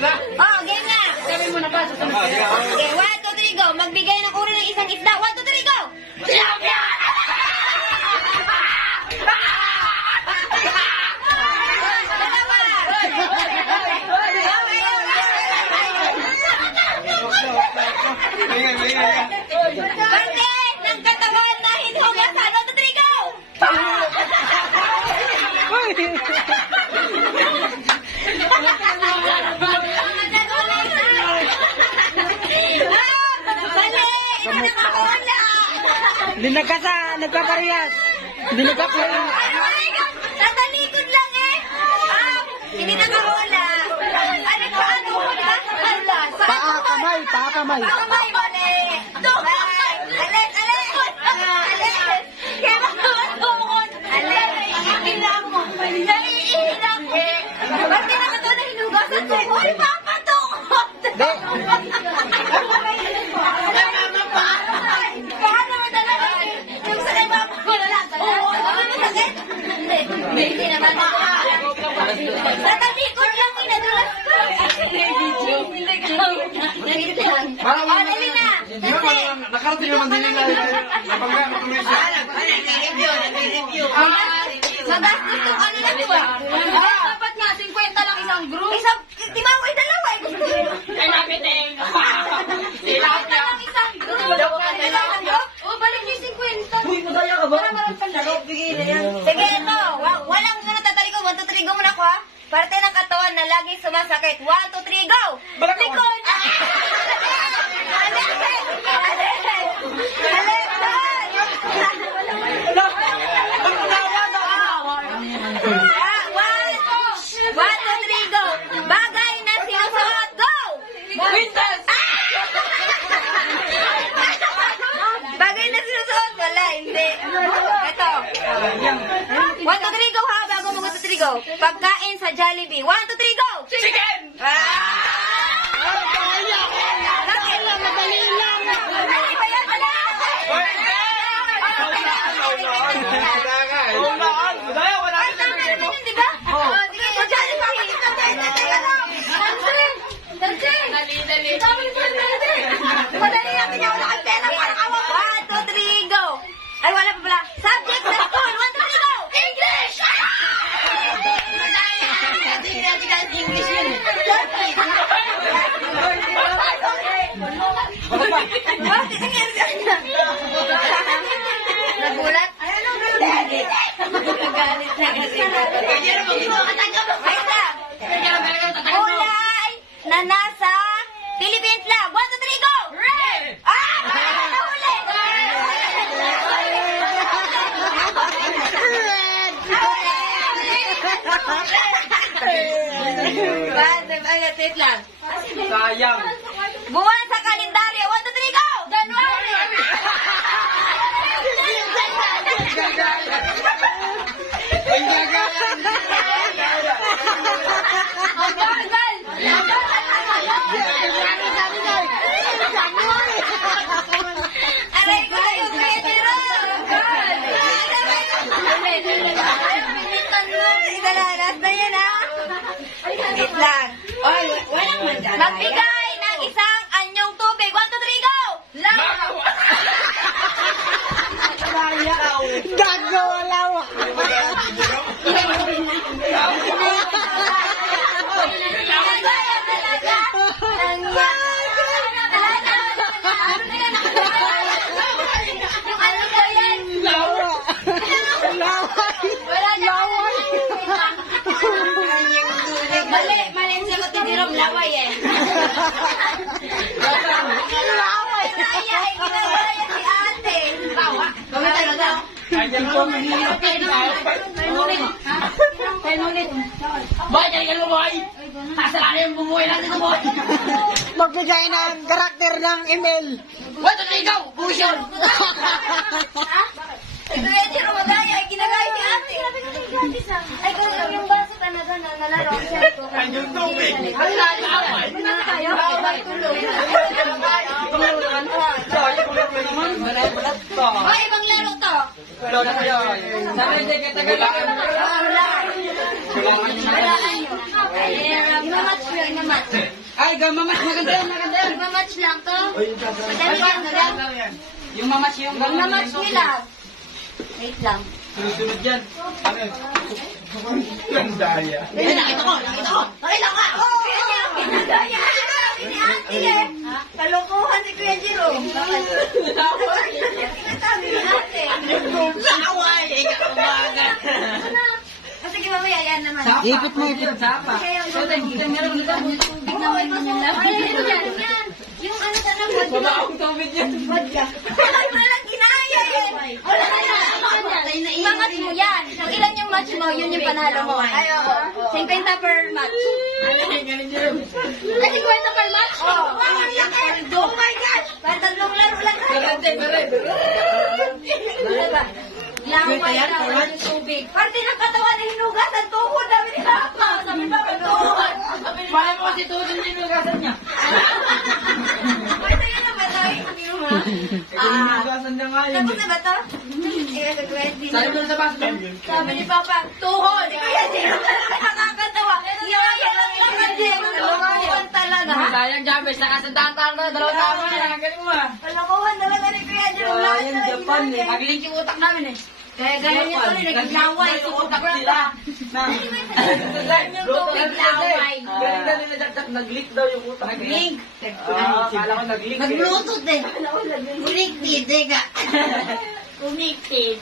Oh, game na. Sabi mo na ba? Okay, 1, 2, 3, go. Magbigay ng uri ng isang isda. 1, 2, 3, go. Tilapia! Parte ng katawan na hinugasan. 1, 2, 3, go. Mali! Ikaw nakakawala! Hindi nagkaparehas. Hindi nagkaparehas. Tatalikod lang eh! Hindi nakahula! Ano pa? Ano hula? Hula! Paa kamay. Kamay, mali! Alis! Alis! Alis! Kaya makamatungkot! Alis! Iihilang mo! Naiihilang mo! Ba't di naman ito na hinugasan ko? Uy, papatungkot! Baka naman talaga yung sakay mama ko na lang. Oo, ano sakit? Hindi naman ako. Sa talikod lang inadulas ko. Dali na. Nakarating naman din nila. Magastos yung ano na ito. Dapat nga, 50 lang isang group. Timaway dalawa. Gusto nyo. Ay, mapiting! 50 lang isang group. Oh, balik nyo yung 50. Uy, madaya ka ba? Sige, ito. Walang sunod tatalikod. 1, 2, 3, go muna ko ha. Parte ng katawan na lagi sumasakit. 1, 2, 3, go! Likod! Bagay na sinusuot. Go! Quintas! Bagay na sinusuot. Wala, hindi. Ito. 1, 2, 3, go ha. Bago mo 1, 2, 3, go. Pagkain sa Jollibee. 1, 2, 3, go! Chicken! Madali lang. Madali ba yan? Wala! Madaya, wala Ay, tama naman yun, di ba? Oo. Sige, sa Jollibee. Dali. Madali natin yan. Wala kang pera. Parang awa. 1, 2, 3, go! Ay, wala pa pala. Subject sa school. 1, 2, 3, go! English! English yun. Bakit nangyari sa kanya? Nagulat? Nagalit na kasi. Wait lang. Kulay na nasa Philippines lang. 1, 2, 3, go! Red! Nahuli! Wait lang. Sayang. Buwan sa kalendaryo. 1, 2, 3, go! January! Ay, gagalan! Ang bagal! Aray ko na yung Pedro! Igalalas na yan, ha? Wait lang. Magbigay ng isang anyong tubig. 1, 2, 3, go! Lawa! Gagawalawa. Mali ang sagot ni Jerome, laway eh. Laway na yan, ginawaya si ate. Bawa. Gawin talaga. Boy, dali ka naman, boy! Kasalanan yung bumuhay natin ito, boy! Magbigay ng karakter ng email. Boy, ito na ikaw! Busion! Ito yan, Jerome, magaya. Ay, ginagaya si ate. Ay, kung yung baso talaga na nalaro siya. Yung tubig! Ay, nalaway. Ano tayo? Tulog. Ay, ibang laro to. Wala. Wala. Inamatch yun, inamatch. Mamatch, maganda yan, maganda yan. Mamatch lang to. Ay, yung kasa. Madali lang. Yung mamatch yung Ang namatch nila. Wait lang. Sunod yan. Ano yun? Ang daya. Ay, nakita ko. Nakita ka. Kuya Jerome, pinagaya. Ni ate eh. Kalokohan si Kuya Jerome. Sinasabi ni ate. Laway. Ikaw umaga. Sige mamaya, yan naman. Ipit mo, ipit. Kaya yung tubig na may manila. Yan. Yung ano sa naman. Wala akong tubig yan. Vodka. Wala lang ginaya yan. Wala na yan. Imangat mo yan. Kung ilan yung match mo, yun yung panalo mo. Ay, oo. 50 per match. Ay, 50 per match? Oo. Oh my gosh! Para tatlong laro lang tayo. Diba? Laway na yung tubig. Parte ng katawan na hinugas ang tuhod namin ni Papa. Sabi pa ba tuhod? Paano mo kasi tuhod yung nilugasan niya? Ay, sa'yo na ba tayo? Hinugasan niya nga yun. Tapos na ba to? Eh, Sabi mo sa baso. sabi ni Papa, tuhod! Kaya sino talaga nakakatawa? Yaya lang lang na Jem. Kalokohan talaga. Sayang Jabez, nakasandahan na. Dalawang tama na. Galing mo ah. Kalokohan talaga ni Kuya Jem. Lahat yung talaga Japan, ginaya. Pag-link yung utak namin eh. Kaya gaya niya tuloy, naglaway. Yung utak nila. Ganyan yung tubig laway. Galing na nila Jack, nag-leak daw yung utak. Nag-link. Kala ko nag-leak eh. Nag-bluetooth eh. Unikit eh ka. Unikit.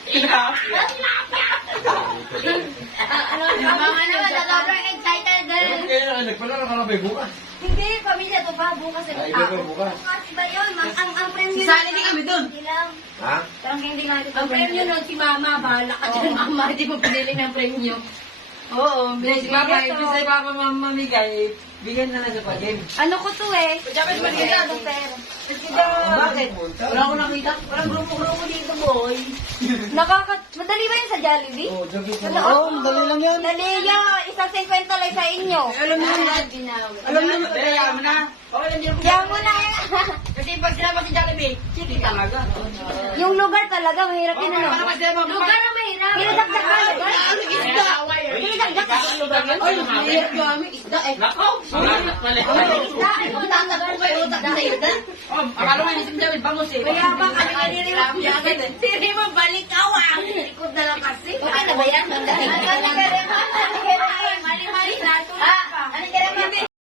Mga naman, sobrang excited. Kaya nagpalaro ka na ba yung bukas? Hindi, pamilya to pa. Bukas at Ay, iba ba bukas? Bukas, iba yun. Ang premyo. Sali din kami dun. Hindi lang. Ha? Parang hindi natin. Ang premyo nun, si Mama. Bahala ka dyan, Mama. Hindi mo pinili ng premyo. Oo, si Papa, ibig sa Papa mamamigay, bigyan na lang sa pag-game. Ano ko to eh? Jabez, magiging Ang pera. Bakit? Wala ko nakita. Walang grupo-grupo dito, boy. Madali ba yun sa Jollibee? Oo, Jack. Oo, madali lang yun. Dali yun. Isang 50 lang sa inyo. Alam mo na. Alam mo na. Kaya mo na. Okay lang dyan. Diyan mo na yan. Kasi pag sinabi si Jollibee, sige talaga. Yung lugar talaga, mahirap din ano. Paano kasi mo? Lugar na mahirap. Pinadakdak ka lugar. Pinadakdak ka lugar yun. Ay, mahirap yung aming isda eh. Nako! Ay, isda. Ay, kung tatagpo kayo, utak na isda. Akala mo yung Jollibee, bangus eh. Kaya ba kami naniriwag niya? Hindi mo balik ka, ang likod na lang kasi. Okay na ba yan? Ang dahil.